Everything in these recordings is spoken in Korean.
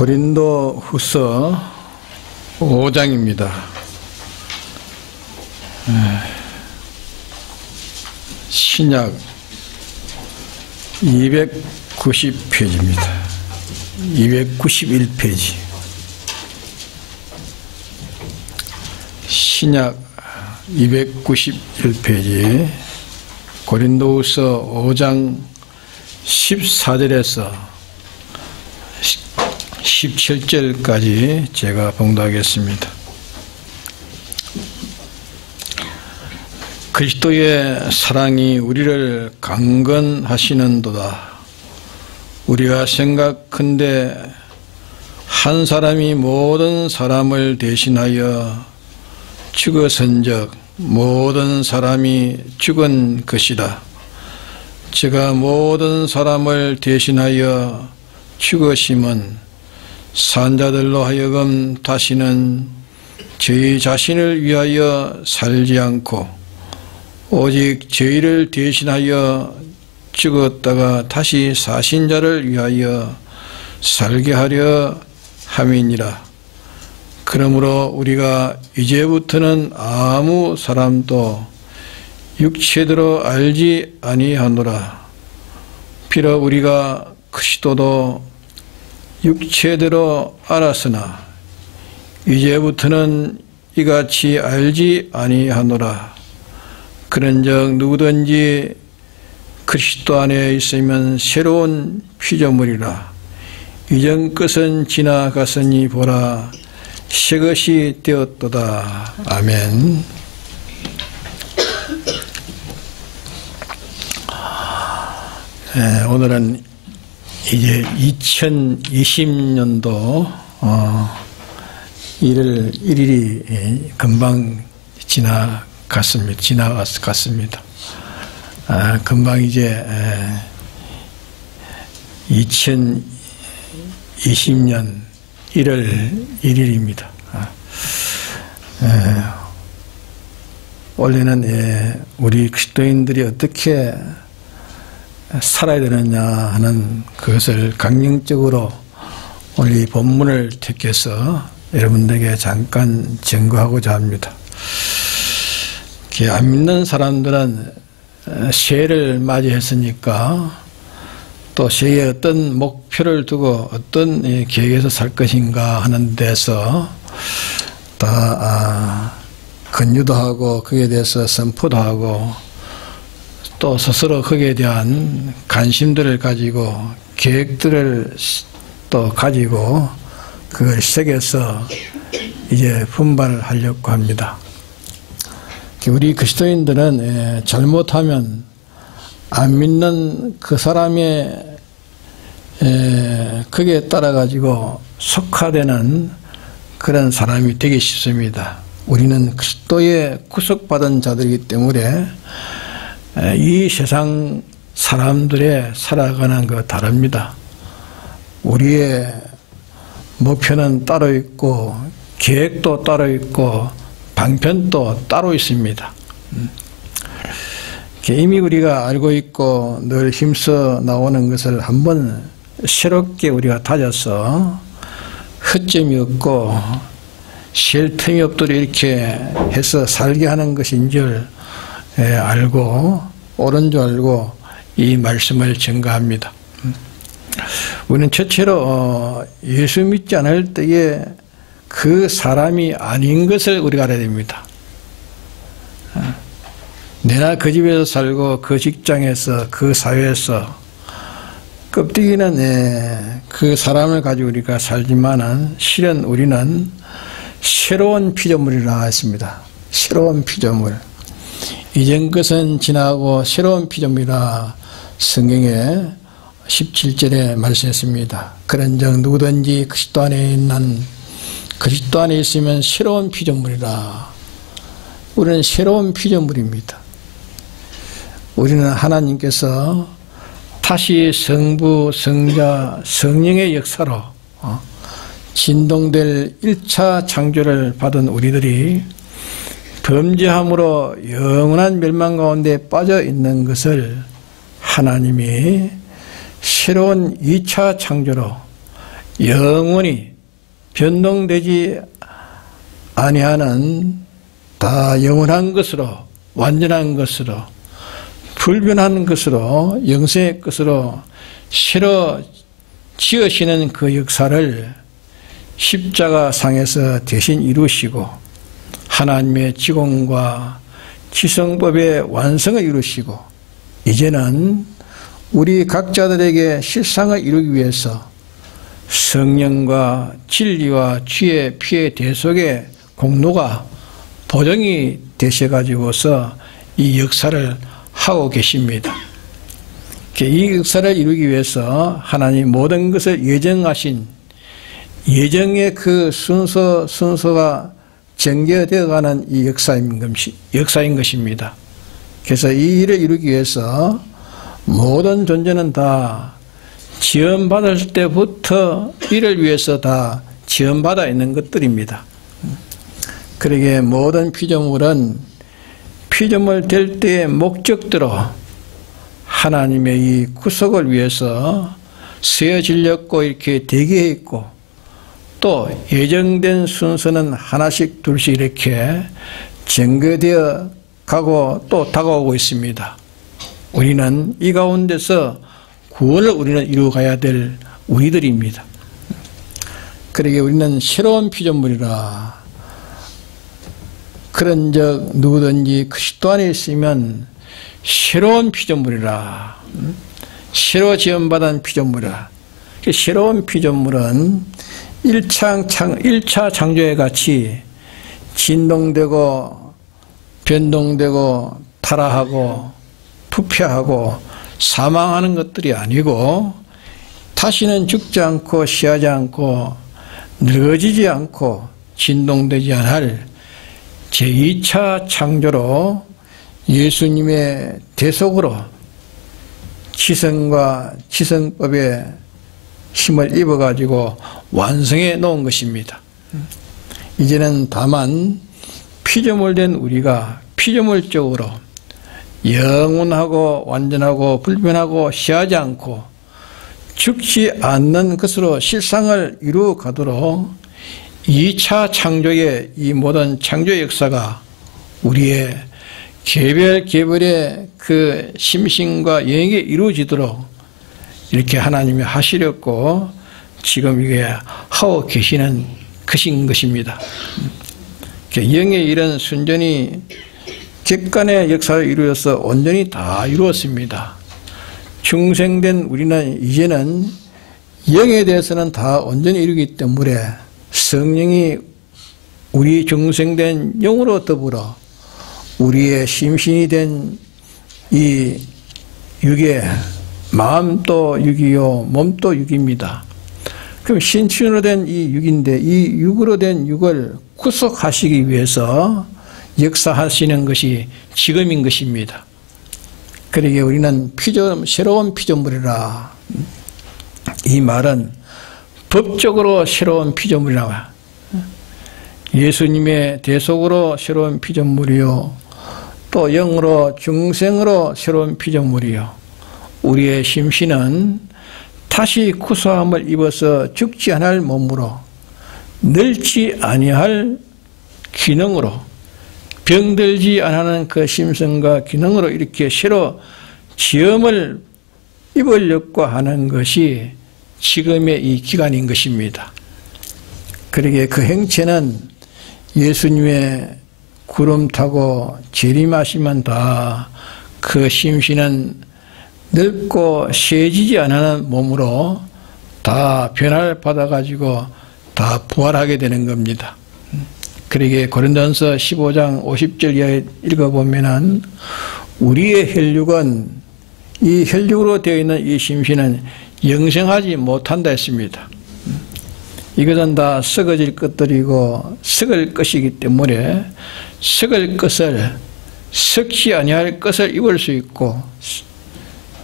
고린도후서 5장입니다. 신약 290페이지입니다. 291페이지. 신약 291페이지. 고린도후서 5장 14절에서 17절까지 제가 봉독하겠습니다. 그리스도의 사랑이 우리를 강건하시는도다. 우리가 생각컨대 한 사람이 모든 사람을 대신하여 죽어선적 모든 사람이 죽은 것이다. 제가 모든 사람을 대신하여 죽으심은 산자들로 하여금 다시는 저희 자신을 위하여 살지 않고 오직 저희를 대신하여 죽었다가 다시 사신 자를 위하여 살게 하려 함이니라. 그러므로 우리가 이제부터는 아무 사람도 육체대로 알지 아니하노라. 비록 우리가 그리스도도 육체대로 알았으나 이제부터는 이같이 알지 아니하노라. 그런즉 누구든지 그리스도 안에 있으면 새로운 피조물이라. 이전 것은 지나갔으니 보라 새것이 되었도다. 아멘. 오늘은 이제 2020년도 1월 1일이 금방 지나갔습니다. 금방 이제 2020년 1월 1일입니다. 원래는 우리 그리스도인들이 어떻게 살아야 되느냐 하는 그것을 강령적으로 오늘 이 본문을 택해서 여러분들에게 잠깐 증거하고자 합니다. 안 믿는 사람들은 새해를 맞이했으니까 또 새해에 어떤 목표를 두고 어떤 계획에서 살 것인가 하는 데서 다 권유도 하고 거기에 대해서 선포도 하고 또 스스로 거기에 대한 관심들을 가지고 계획들을 또 가지고 그걸 새겨서 이제 분발을 하려고 합니다. 우리 그리스도인들은 잘못하면 안 믿는 그 사람의 거기에 따라 가지고 속화되는 그런 사람이 되기 쉽습니다. 우리는 그리스도의 구속받은 자들이기 때문에 이 세상 사람들의 살아가는 거 다릅니다. 우리의 목표는 따로 있고 계획도 따로 있고 방편도 따로 있습니다. 이미 우리가 알고 있고 늘 힘써 나오는 것을 한번 새롭게 우리가 다져서 허점이 없고 쉴 틈이 없도록 이렇게 해서 살게 하는 것인 줄 알고 옳은 줄 알고 이 말씀을 증거합니다. 우리는 첫째로 예수 믿지 않을 때에 그 사람이 아닌 것을 우리가 알아야 됩니다. 내가 그 집에서 살고 그 직장에서 그 사회에서 껍데기는 그 사람을 가지고 우리가 살지만은 실은 우리는 새로운 피조물이라 했습니다. 새로운 피조물. 이전 것은 지나고 새로운 피조물이라 성경에 17절에 말씀했습니다. 그런즉 누구든지 그리스도 안에 있는 그리스도 안에 있으면 새로운 피조물이라. 우리는 새로운 피조물입니다. 우리는 하나님께서 다시 성부, 성자, 성령의 역사로 진동될 1차 창조를 받은 우리들이 범죄함으로 영원한 멸망 가운데 빠져 있는 것을 하나님이 새로운 2차 창조로 영원히 변동되지 아니하는 다 영원한 것으로, 완전한 것으로, 불변한 것으로, 영생의 것으로 새로 지으시는 그 역사를 십자가상에서 대신 이루시고 하나님의 지공과 지성법의 완성을 이루시고 이제는 우리 각자들에게 실상을 이루기 위해서 성령과 진리와 주의 피의 대속의 공로가 보정이 되셔가지고서 이 역사를 하고 계십니다. 이 역사를 이루기 위해서 하나님 모든 것을 예정하신 예정의 그 순서가 전개되어가는 이 역사인 것입니다. 그래서 이 일을 이루기 위해서 모든 존재는 다 지원받을 때부터 이를 위해서 다 지원받아 있는 것들입니다. 그러기에 모든 피조물은 피조물 될 때의 목적대로 하나님의 이 구속을 위해서 세워질렸고 이렇게 대기해 있고 또 예정된 순서는 하나씩 둘씩 이렇게 전개되어 가고 또 다가오고 있습니다. 우리는 이 가운데서 구원을 우리는 이루어가야 될 우리들입니다. 그러기에 우리는 새로운 피조물이라. 그런즉 누구든지 그리스도 안에 있으면 새로운 피조물이라. 새로 지음받은 피조물이라. 새로운 피조물은 1차 창조에 같이 진동되고 변동되고 타락하고 부패하고 사망하는 것들이 아니고 다시는 죽지 않고 시하지 않고 늙어지지 않고 진동되지 않을 제2차 창조로 예수님의 대속으로 지성과 지성법의 힘을 입어가지고 완성해 놓은 것입니다. 이제는 다만 피조물된 우리가 피조물적으로 영원하고 완전하고 불변하고 시하지 않고 죽지 않는 것으로 실상을 이루어 가도록 2차 창조의 이 모든 창조 역사가 우리의 개별의 그 심신과 영에 이루어지도록 이렇게 하나님이 하시렸고 지금 이게 하고 계시는 것인 것입니다. 영의 일은 순전히 객관의 역사를 이루어서 온전히 다 이루었습니다. 중생된 우리는 이제는 영에 대해서는 다 온전히 이루기 때문에 성령이 우리 중생된 영으로 더불어 우리의 심신이 된 이 육의 마음도 육이요 몸도 육입니다. 그럼 신신으로 된 이 육인데 이 육으로 된 육을 구속하시기 위해서 역사하시는 것이 지금인 것입니다. 그러기에 우리는 새로운 피조물이라. 이 말은 법적으로 새로운 피조물이라. 예수님의 대속으로 새로운 피조물이요. 또 영으로 중생으로 새로운 피조물이요. 우리의 심신은 다시 구속함을 입어서 죽지 않을 몸으로 늙지 아니할 기능으로 병들지 않는 그 심성과 기능으로 이렇게 새로 지음을 입으려고 하는 것이 지금의 이 기간인 것입니다. 그러기에 그 행체는 예수님의 구름 타고 재림하시면 다 그 심신은 늙고 쇠지지 않는 몸으로 다 변화를 받아가지고 다 부활하게 되는 겁니다. 그러기에 고린도전서 15장 50절 이하에 읽어보면은 우리의 혈육은 이 혈육으로 되어 있는 이 심신은 영생하지 못한다 했습니다. 이것은 다 썩어질 것들이고 썩을 것이기 때문에 썩을 것을 썩지 아니할 것을 입을 수 있고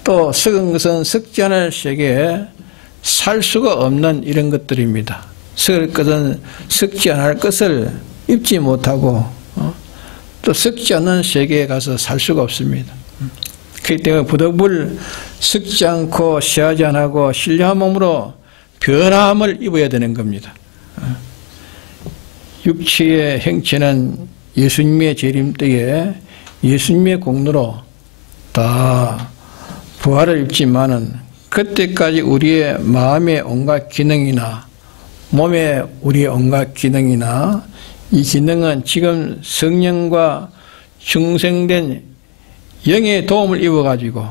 또 썩은 것은 썩지 않을 세계에 살 수가 없는 이런 것들입니다. 썩을 것은 썩지 않을 것을 입지 못하고 또 썩지 않는 세계에 가서 살 수가 없습니다. 그렇기 때문에 부득불 썩지 않고 시하지 않고 신령한 몸으로 변함을 입어야 되는 겁니다. 육체의 형체는 예수님의 재림 때에 예수님의 공로로 다 부활을 입지만은 그때까지 우리의 마음의 온갖 기능이나 몸의 우리의 온갖 기능이나 이 기능은 지금 성령과 중생된 영의 도움을 입어가지고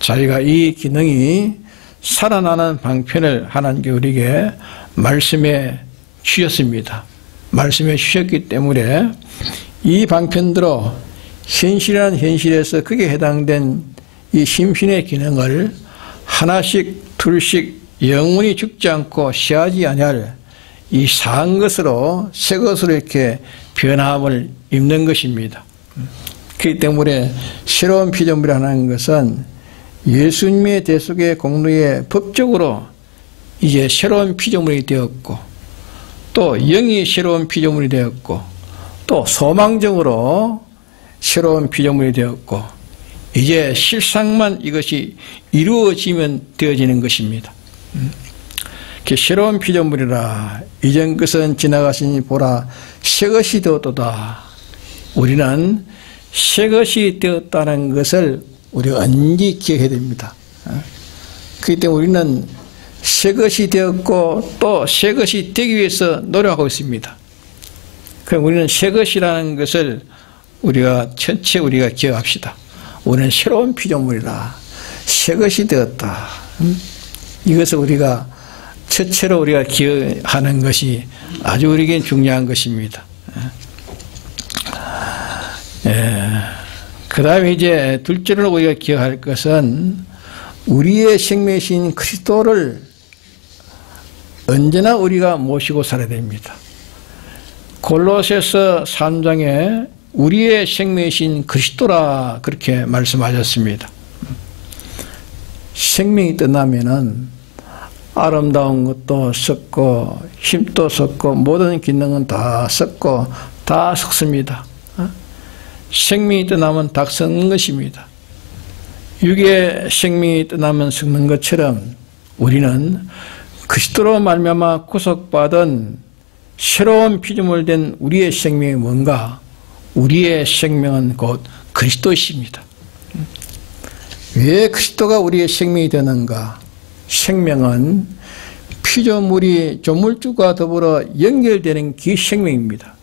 자기가 이 기능이 살아나는 방편을 하나님께 우리에게 말씀해 주셨습니다. 말씀해 주셨기 때문에 이 방편대로 현실이라는 현실에서 그게 해당된 이 심신의 기능을 하나씩 둘씩 영원히 죽지 않고 시하지 아니할 이 사한 것으로 새 것으로 이렇게 변함을 입는 것입니다. 그렇기 때문에 새로운 피조물이라는 것은 예수님의 대속의 공로에 법적으로 이제 새로운 피조물이 되었고 또 영이 새로운 피조물이 되었고 또 소망적으로 새로운 피조물이 되었고 이제 실상만 이것이 이루어지면 되어지는 것입니다. 새로운 피조물이라 이전 것은 지나가시니 보라 새 것이 되었도다. 우리는 새 것이 되었다는 것을 우리가 언제 기억해야 됩니다. 그렇기 때문에 우리는 새 것이 되었고 또 새 것이 되기 위해서 노력하고 있습니다. 그럼 우리는 새 것이라는 것을 우리가 전체 우리가 기억합시다. 우리는 새로운 피조물이라 새 것이 되었다. 이것을 우리가 첫째로 우리가 기억하는 것이 아주 우리에게 중요한 것입니다. 그 다음에 이제 둘째로 우리가 기억할 것은 우리의 생명이신 그리스도를 언제나 우리가 모시고 살아야 됩니다. 골로새서 3장에 우리의 생명이신 그리스도라 그렇게 말씀하셨습니다. 생명이 떠나면은 아름다운 것도 썩고 힘도 썩고 모든 기능은 다 썩고 다 썩습니다. 생명이 떠나면 다 썩는 것입니다. 육의 생명이 떠나면 썩는 것처럼 우리는 그리스도로 말미암아 구속받은 새로운 피조물 된 우리의 생명이 뭔가? 우리의 생명은 곧 그리스도이십니다. 왜 그리스도가 우리의 생명이 되는가? 생명은 피조물이 조물주가 더불어 연결되는 그 생명입니다.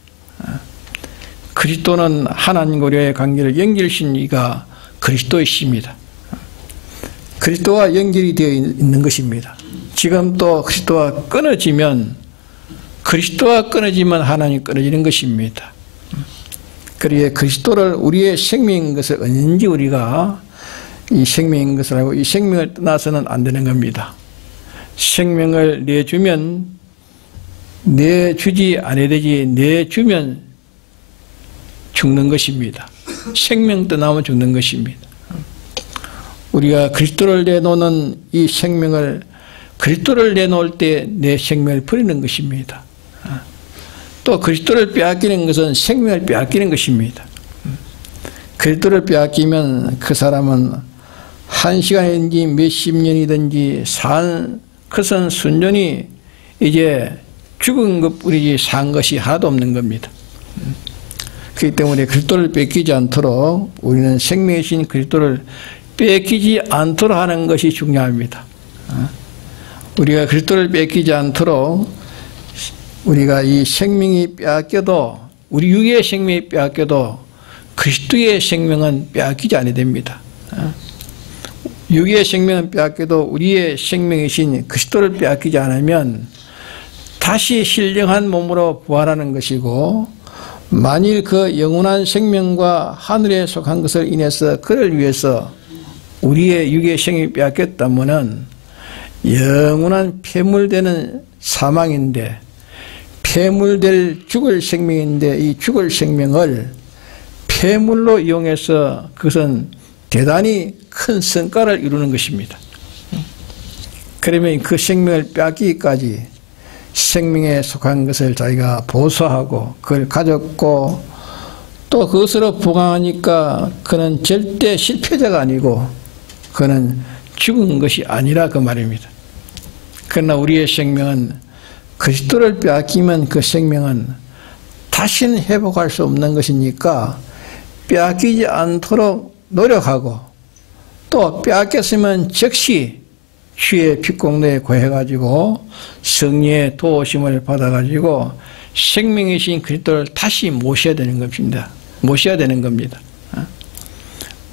그리스도는 하나님과 우리의 관계를 연결하신 이가 그리스도이십니다. 그리스도와 연결이 되어 있는 것입니다. 지금 또 그리스도와 끊어지면 하나님이 끊어지는 것입니다. 그리에 그리스도를 우리의 생명인 것을 언제 우리가 이 생명인 것을 알고 이 생명을 떠나서는 안 되는 겁니다. 생명을 내주면 내주지 않아야 되지 내주면 죽는 것입니다. 생명 떠나면 죽는 것입니다. 우리가 그리스도를 내놓는 이 생명을 그리스도를 내놓을 때 내 생명을 버리는 것입니다. 또 그리스도를 빼앗기는 것은 생명을 빼앗기는 것입니다. 그리스도를 빼앗기면 그 사람은 한 시간이든지 몇십 년이든지 산 그것은 순전히 이제 죽은 것뿐이지 산 것이 하나도 없는 겁니다. 그렇기 때문에 그리스도를 뺏기지 않도록 우리는 생명이신 그리스도를 뺏기지 않도록 하는 것이 중요합니다. 우리가 그리스도를 뺏기지 않도록 우리가 이 생명이 빼앗겨도 우리 육의 생명이 빼앗겨도 그리스도의 생명은 빼앗기지 않아야 됩니다. 육의 생명은 빼앗겨도 우리의 생명이신 그리스도를 빼앗기지 않으면 다시 신령한 몸으로 부활하는 것이고 만일 그 영원한 생명과 하늘에 속한 것을 인해서 그를 위해서 우리의 육의 생명이 빼앗겼다면 영원한 폐물되는 사망인데 폐물될 죽을 생명인데 이 죽을 생명을 폐물로 이용해서 그것은 대단히 큰 성과를 이루는 것입니다. 그러면 그 생명을 빼앗기기까지 생명에 속한 것을 자기가 보수하고 그걸 가졌고 또 그것으로 부강하니까 그는 절대 실패자가 아니고 그는 죽은 것이 아니라 그 말입니다. 그러나 우리의 생명은 그리스도를 빼앗기면 그 생명은 다시는 회복할 수 없는 것이니까 빼앗기지 않도록 노력하고 또 빼앗겼으면 즉시 주의 빛공로에 구해가지고 성령의 도우심을 받아가지고 생명이신 그리스도를 다시 모셔야 되는 것입니다. 모셔야 되는 겁니다.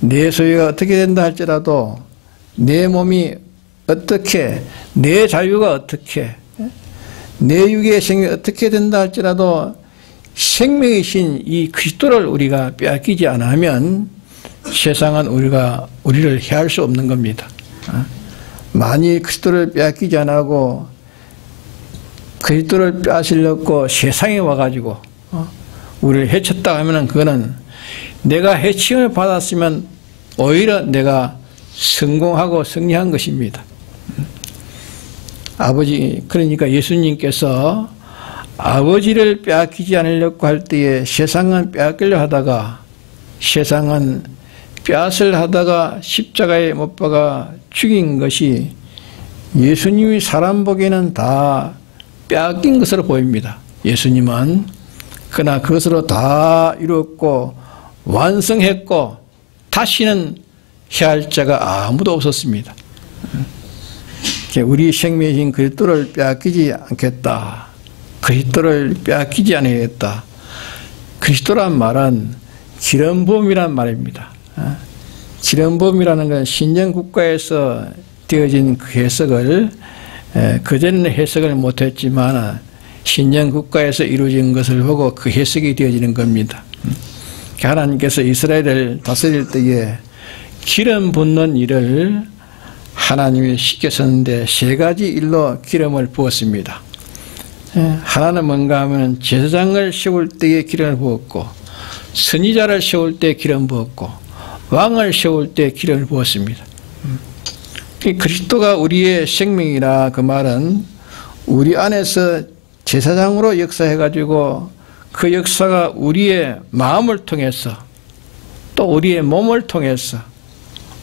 내 소유가 어떻게 된다 할지라도 내 몸이 어떻게, 내 자유가 어떻게, 내 육의 생명이 어떻게 된다 할지라도 생명이신 이 그리스도를 우리가 빼앗기지 않으면 세상은 우리를 해할 수 없는 겁니다. 만일 그리스도를 빼앗기지 않고 그리스도를 빼앗으려고 세상에 와가지고 우리를 해쳤다 하면은 그거는 내가 해침을 받았으면 오히려 내가 성공하고 승리한 것입니다. 그러니까 예수님께서 아버지를 빼앗기지 않으려고 할 때에 세상은 빼앗기려 하다가 세상은 빼앗을 하다가 십자가에 못 박아 죽인 것이 예수님이 사람 보기에는 다 빼앗긴 것으로 보입니다. 예수님은 그러나 그것으로 다 이루었고 완성했고 다시는 해할 자가 아무도 없었습니다. 우리 생명이신 그리스도를 빼앗기지 않겠다. 그리스도를 빼앗기지 않겠다. 그리스도란 말은 기름부음이란 말입니다. 기름부음이라는 건 신정국가에서 되어진 그 해석을 그전에는 해석을 못했지만 신정국가에서 이루어진 것을 보고 그 해석이 되어지는 겁니다. 하나님께서 이스라엘을 다스릴 때에 기름 붓는 일을 하나님이 시켰었는데 세 가지 일로 기름을 부었습니다. 하나는 뭔가 하면 제사장을 세울 때에 기름을 부었고 선지자를 세울 때 기름 부었고 왕을 세울 때 기름을 부었습니다. 그리스도가 우리의 생명이라 그 말은 우리 안에서 제사장으로 역사해가지고 그 역사가 우리의 마음을 통해서 또 우리의 몸을 통해서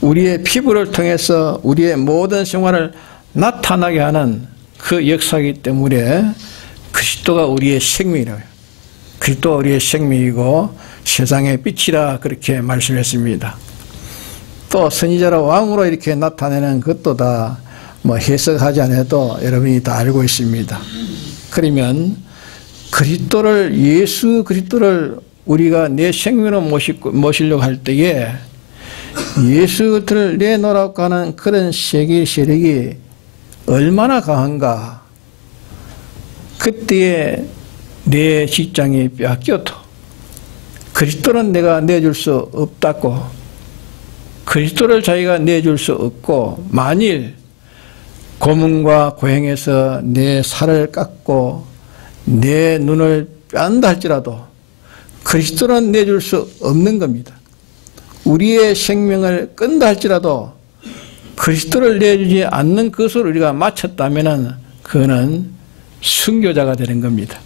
우리의 피부를 통해서 우리의 모든 생활을 나타나게 하는 그 역사이기 때문에 그리스도가 우리의 생명이라고요. 그리스도가 우리의 생명이고 세상의 빛이라 그렇게 말씀했습니다. 또 선지자로 왕으로 이렇게 나타내는 것도 다 해석하지 않아도 여러분이 다 알고 있습니다. 그러면 예수 그리스도를 우리가 내 생명으로 모시려고 할 때에 예수를 내놓으라고 하는 그런 세력이 얼마나 강한가. 그때에 내 직장이 빼앗겨도 그리스도는 내가 내줄 수 없다고, 그리스도를 자기가 내줄 수 없고, 만일 고문과 고행에서 내 살을 깎고 내 눈을 뺀다 할지라도 그리스도는 내줄 수 없는 겁니다. 우리의 생명을 끈다 할지라도 그리스도를 내주지 않는 것을 우리가 마쳤다면 그거는 순교자가 되는 겁니다.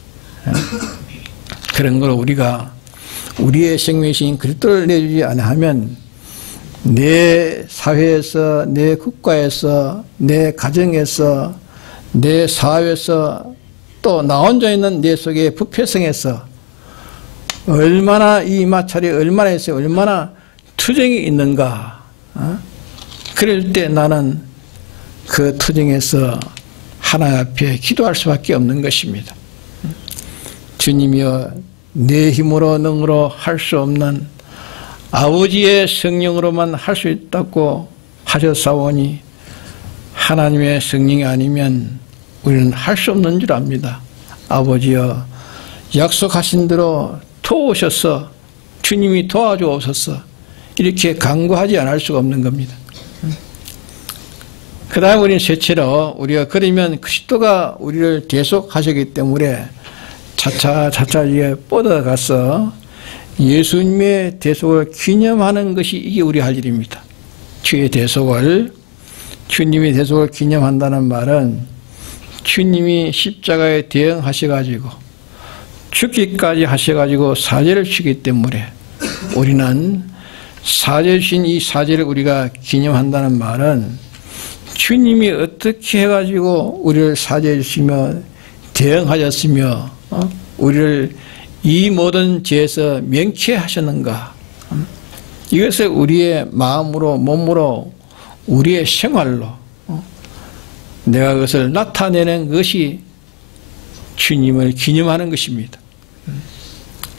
그런 걸 우리가 우리의 생명이신 그리스도를 내주지 않으면 내 사회에서, 내 국가에서, 내 가정에서, 내 사회에서, 또 나 혼자 있는 내 속의 부패성에서 얼마나 이 마찰이 얼마나 있어요, 얼마나 투쟁이 있는가. 그럴 때 나는 그 투쟁에서 하나님 앞에 기도할 수밖에 없는 것입니다. 주님이여, 내 힘으로 능으로 할 수 없는 아버지의 성령으로만 할 수 있다고 하셨사오니 하나님의 성령이 아니면 우리는 할 수 없는 줄 압니다. 아버지여, 약속하신 대로 도우셔서 주님이 도와주옵소서 이렇게 간구하지 않을 수가 없는 겁니다. 그 다음에 우리는 셋째로 우리가 그러면 그리스도가 우리를 대속하셨기 때문에 차차 이게 뻗어가서 예수님의 대속을 기념하는 것이 이게 우리 할 일입니다. 주님의 대속을 기념한다는 말은 주님이 십자가에 대응하셔가지고 죽기까지 하셔가지고 사죄를 주기 때문에 우리는 사죄 주신 이 사죄를 우리가 기념한다는 말은 주님이 어떻게 해가지고 우리를 사죄해 주시며 대응하셨으며 우리를 이 모든 죄에서 명쾌하셨는가. 이것을 우리의 마음으로 몸으로 우리의 생활로 내가 그것을 나타내는 것이 주님을 기념하는 것입니다.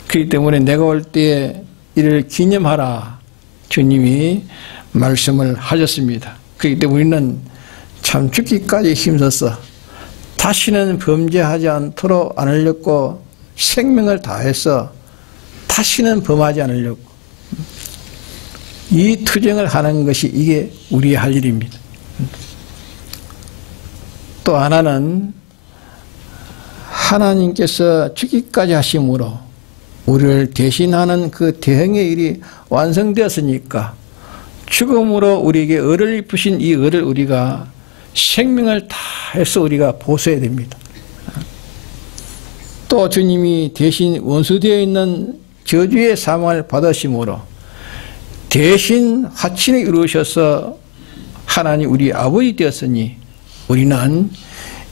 그렇기 때문에 내가 올 때에 이를 기념하라 주님이 말씀을 하셨습니다. 그렇기 때문에 우리는 참 죽기까지 힘써서 다시는 범죄하지 않도록 않으려고 생명을 다해서 다시는 범하지 않으려고 이 투쟁을 하는 것이 이게 우리의 할 일입니다. 또 하나는 하나님께서 죽기까지 하심으로 우리를 대신하는 그 대행의 일이 완성되었으니까 죽음으로 우리에게 의를 입으신 이 의를 우리가 생명을 다해서 우리가 보수해야 됩니다. 또 주님이 대신 원수되어 있는 저주의 사망을 받으심으로 대신 화친을 이루셔서 하나님 우리 아버지 되었으니 우리는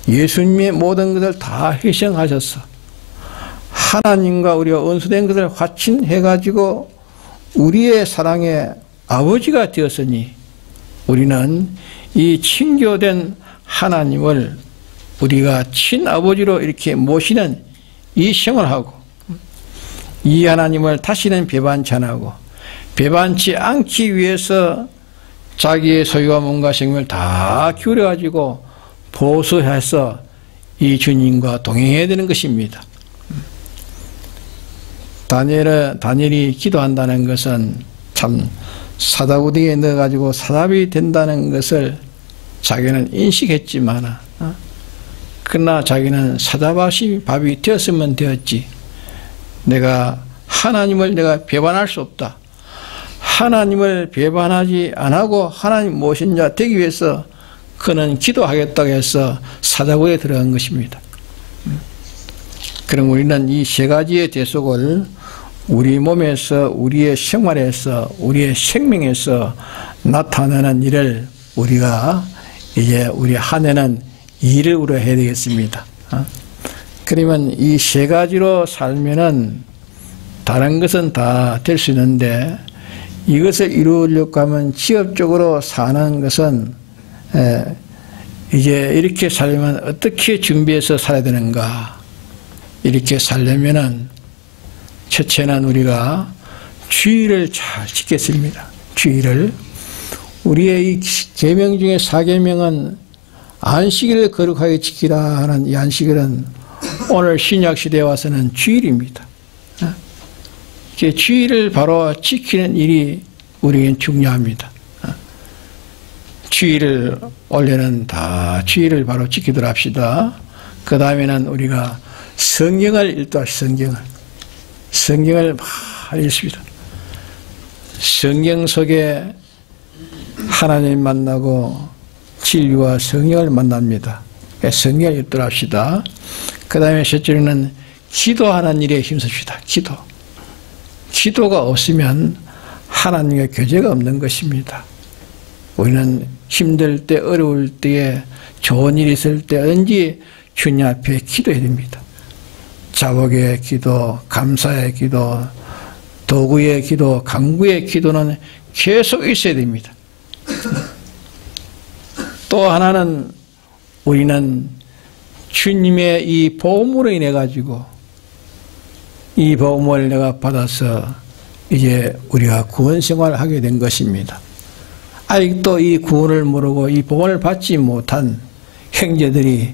예수님의 모든 것을 다 희생하셔서 하나님과 우리가 원수된 것을 화친해가지고 우리의 사랑의 아버지가 되었으니 우리는 이 친교된 하나님을 우리가 친아버지로 이렇게 모시는 이 생활하고 이 하나님을 다시는 배반치 않고 배반치 않기 위해서 자기의 소유와 몸과 생명을 다 기울여가지고 보수해서 이 주님과 동행해야 되는 것입니다. 다니엘이 기도한다는 것은 참 사다구덩이에 넣어가지고 사답이 된다는 것을 자기는 인식했지만 그러나 자기는 사다밥이 되었으면 되었지 내가 하나님을 내가 배반할 수 없다. 하나님을 배반하지 않고 하나님 모신 자 되기 위해서 그는 기도하겠다고 해서 사다구에 들어간 것입니다. 그럼 우리는 이 세 가지의 대속을 우리 몸에서 우리의 생활에서 우리의 생명에서 나타나는 일을 우리가 이제 우리 한 해는 일을 우려 해야 되겠습니다. 그러면 이 세 가지로 살면은 다른 것은 다 될 수 있는데 이것을 이루려고 하면 지엽적으로 사는 것은 이제 이렇게 살려면 어떻게 준비해서 살아야 되는가. 이렇게 살려면은 첫째는 우리가 주의를 잘 지켰습니다. 주의를 우리의 이 계명 중에 4계명은 안식일을 거룩하게 지키라 하는 이 안식일은 오늘 신약시대에 와서는 주일입니다. 주일을 바로 지키는 일이 우리에겐 중요합니다. 주일을 원래는 다 주일을 바로 지키도록 합시다. 그 다음에는 우리가 성경을 읽도록 성경을 많이 읽습니다. 성경 속에 하나님 만나고 진리와 성령을 만납니다. 성경을 읽도록 합시다. 그 다음에 셋째는 기도하는 일에 힘씁시다. 기도가 없으면 하나님과 교제가 없는 것입니다. 우리는 힘들 때 어려울 때에 좋은 일이 있을 때 언제 주님 앞에 기도해야 됩니다. 자복의 기도, 감사의 기도, 도구의 기도, 간구의 기도는 계속 있어야 됩니다. 또 하나는 우리는 주님의 이 복음으로 인해 가지고 이 복음을 내가 받아서 이제 우리가 구원 생활을 하게 된 것입니다. 아직도 이 구원을 모르고 이 복음을 받지 못한 형제들이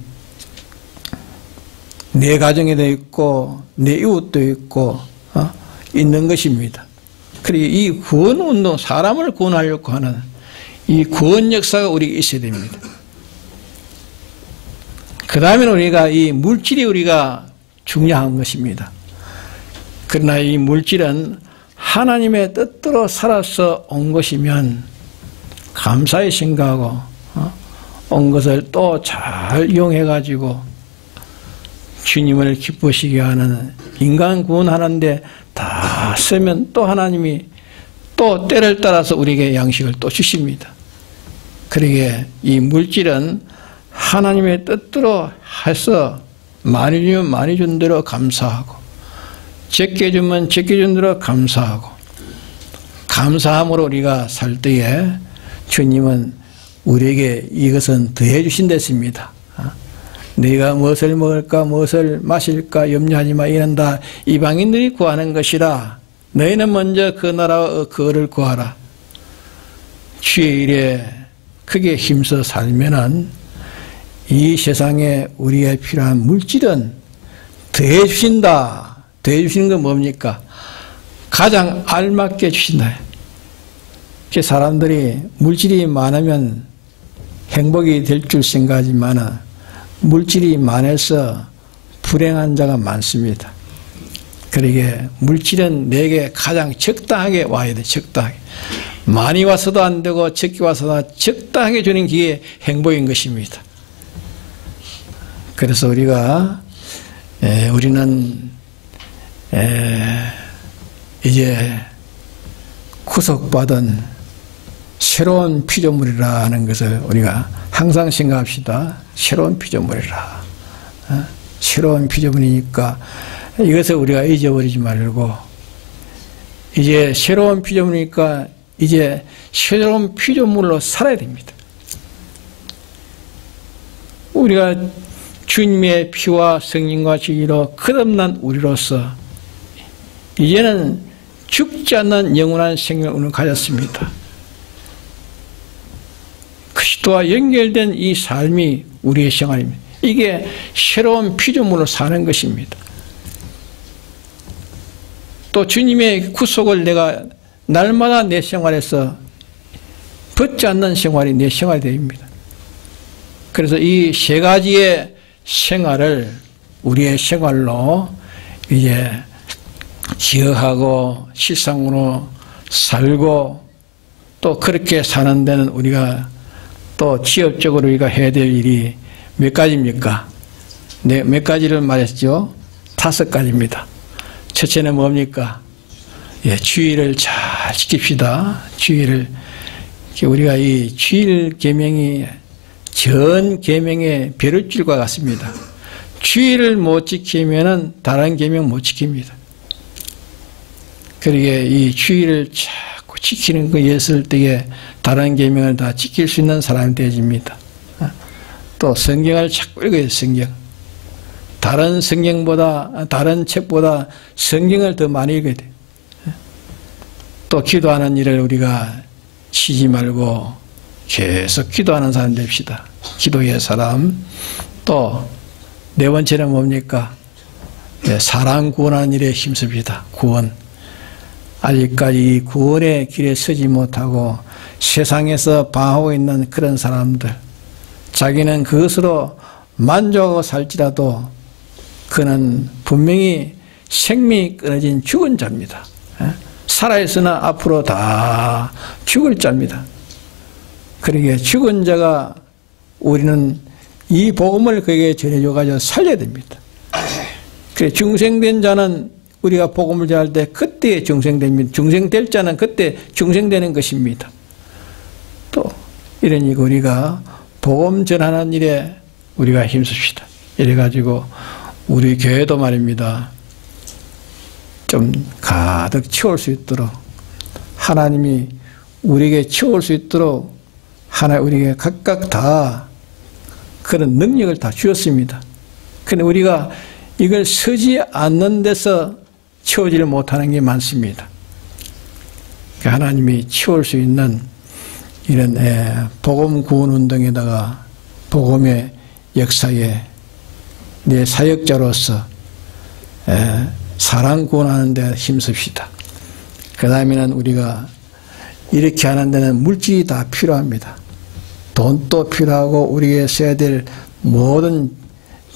내 가정에도 있고 내 이웃도 있고 있는 것입니다. 그리고 이 구원 운동, 사람을 구원하려고 하는 이 구원 역사가 우리에게 있어야 됩니다. 그 다음에는 우리가 이 물질이 우리가 중요한 것입니다. 그러나 이 물질은 하나님의 뜻대로 살아서 온 것이면 감사히 생각하고 온 것을 또 잘 이용해 가지고 주님을 기쁘시게 하는 인간 구원하는데 다 쓰면 또 하나님이 또 때를 따라서 우리에게 양식을 또 주십니다. 그러게 이 물질은 하나님의 뜻대로 해서 많이 주면 많이 준 대로 감사하고, 적게 주면 적게 준 대로 감사하고, 감사함으로 우리가 살 때에 주님은 우리에게 이것은 더해 주신댔습니다. 네가 무엇을 먹을까 무엇을 마실까 염려하지 마. 이는 다 이방인들이 구하는 것이라. 너희는 먼저 그 나라와 그 의를 구하라. 주의 일에 크게 힘써 살면은 이 세상에 우리에 필요한 물질은 더해 주신다. 더해 주시는 건 뭡니까? 가장 알맞게 주신다. 사람들이 물질이 많으면 행복이 될 줄 생각하지만 물질이 많아서 불행한 자가 많습니다. 그러게 물질은 내게 가장 적당하게 와야 돼. 적당하게. 많이 와서도 안 되고 적게 와서도 적당하게 주는 게 행복인 것입니다. 그래서 우리는 이제 구속받은 새로운 피조물이라 하는 것을 우리가 항상 생각합시다. 새로운 피조물이라. 새로운 피조물이니까 이것을 우리가 잊어버리지 말고, 이제 새로운 피조물이니까 이제 새로운 피조물로 살아야 됩니다. 우리가 주님의 피와 성령과 지기로 거듭난 우리로서 이제는 죽지 않는 영원한 생명을 가졌습니다. 그리스도와 연결된 이 삶이 우리의 생활입니다. 이게 새로운 피조물로 사는 것입니다. 또 주님의 구속을 내가 날마다 내 생활에서 벗지 않는 생활이 내 생활이 됩니다. 그래서 이 세 가지의 생활을 우리의 생활로 이제 기억하고 실상으로 살고, 또 그렇게 사는 데는 우리가 또 지역적으로 우리가 해야 될 일이 몇 가지입니까? 네, 몇 가지를 말했죠? 5가지입니다. 첫째는 뭡니까? 예, 주의를 잘 지킵시다. 주의를. 우리가 이 주일 계명이 전 계명의 벼룩줄과 같습니다. 주의를 못 지키면은 다른 계명 못 지킵니다. 그러게 이 주의를 자꾸 지키는 거 했을 때에 다른 계명을 다 지킬 수 있는 사람이 되어집니다. 또 성경을 자꾸 읽어야 돼요. 성경. 다른 성경보다, 다른 책보다 성경을 더 많이 읽어야 돼요. 또 기도하는 일을 우리가 쉬지 말고 계속 기도하는 사람 됩시다. 기도의 사람. 또 네 번째는 뭡니까? 사람 구원하는 일에 힘씁시다. 구원. 아직까지 구원의 길에 서지 못하고 세상에서 방하고 있는 그런 사람들, 자기는 그것으로 만족하고 살지라도 그는 분명히 생명이 끊어진 죽은 자입니다. 살아있으나 앞으로 다 죽을 자입니다. 그러기에 죽은 자가 우리는 이 복음을 그에게 전해줘가지고 살려야 됩니다. 그래, 중생된 자는 우리가 복음을 전할 때 그때 중생됩니다. 중생될 자는 그때 중생되는 것입니다. 또 이러니 우리가 복음 전하는 일에 우리가 힘씁시다. 이래가지고 우리 교회도 말입니다. 좀 가득 채울 수 있도록 하나님이 우리에게 채울 수 있도록 우리에게 각각 다 그런 능력을 다 주었습니다. 그런데 우리가 이걸 서지 않는 데서 채우지를 못하는 게 많습니다. 하나님이 채울 수 있는 이런 복음 구원 운동에다가 복음의 역사에 내 사역자로서 사람 구원하는 데 힘씁시다. 그 다음에는 우리가 이렇게 하는 데는 물질이 다 필요합니다. 돈도 필요하고 우리에게 써야 될 모든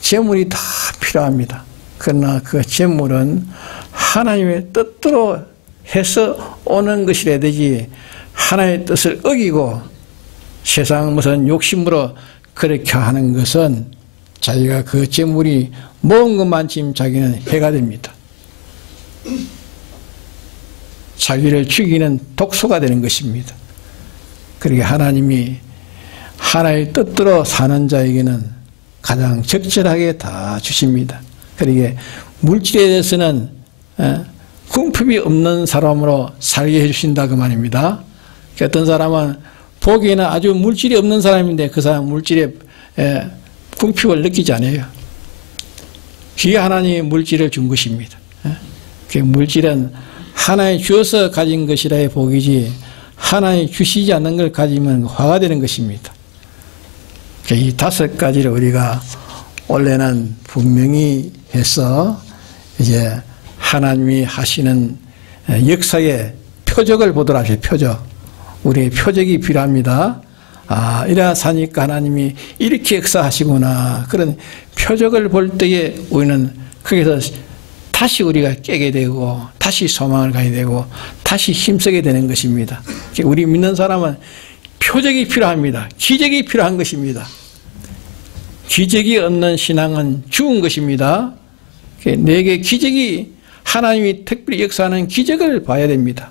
재물이 다 필요합니다. 그러나 그 재물은 하나님의 뜻대로 해서 오는 것이라 되지 하나님의 뜻을 어기고 세상 무슨 욕심으로 그렇게 하는 것은 자기가 그 재물이 모은 것만 지금 자기는 해가 됩니다. 자기를 죽이는 독소가 되는 것입니다. 그러게 하나님이 하나의 뜻대로 사는 자에게는 가장 적절하게 다 주십니다. 그러기에 물질에 대해서는 궁핍이 없는 사람으로 살게 해주신다 그 말입니다. 어떤 사람은 보기에는 아주 물질이 없는 사람인데 그 사람 물질에 궁핍을 느끼지 않아요. 그게 하나님이 물질을 준 것입니다. 그 물질은 하나님 주어서 가진 것이라의 복이지 하나님 주시지 않는 걸 가지면 화가 되는 것입니다. 이 5가지를 우리가 원래는 분명히 해서 이제 하나님이 하시는 역사의 표적을 보도록 하죠. 표적. 우리의 표적이 필요합니다. 아, 이래 사니까 하나님이 이렇게 역사하시구나. 그런 표적을 볼 때에 우리는 거기서 다시 우리가 깨게 되고 다시 소망을 가게 되고 다시 힘쓰게 되는 것입니다. 우리 믿는 사람은 표적이 필요합니다. 기적이 필요한 것입니다. 기적이 없는 신앙은 죽은 것입니다. 내게 기적이 하나님이 특별히 역사하는 기적을 봐야 됩니다.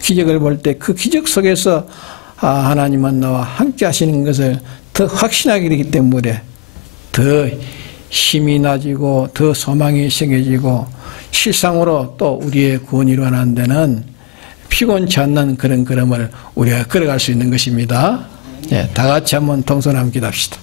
기적을 볼 때 그 기적 속에서 하나님은 나와 함께 하시는 것을 더 확신하게 되기 때문에 더 힘이 나지고 더 소망이 생겨지고 실상으로 또 우리의 구원이 일어나는 데는 피곤치 않는 그런 걸음을 우리가 걸어갈 수 있는 것입니다. 다 같이 한번 동서남 기도합시다.